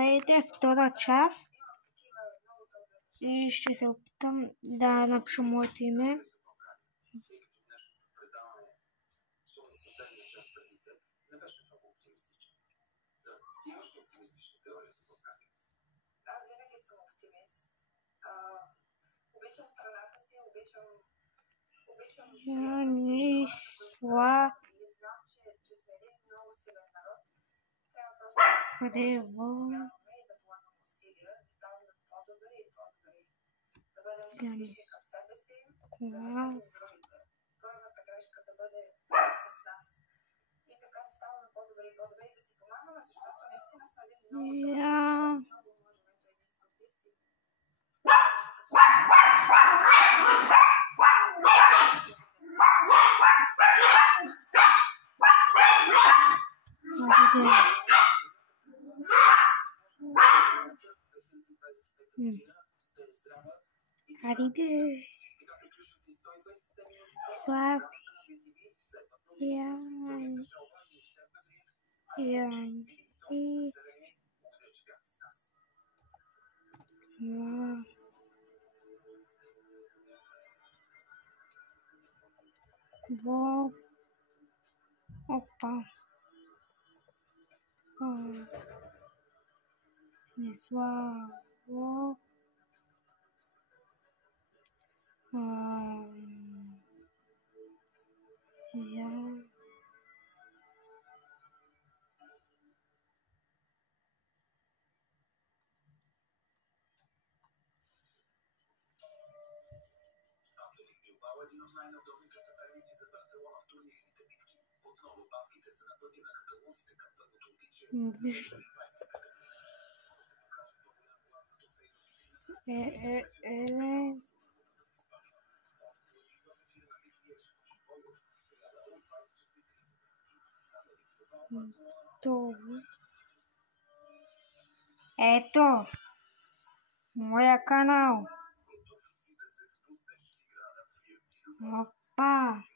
Здравейте, втора част. И ще се опитам да напиша моето име. Янисла Крево. Хайде. Слав. Во. Опа. Не слава. Един от най-неудобните съперници за Барселона в турнирните битки. Отново баските са на пътя на каталунците към първото отличие. Ето, моя канал. Опа.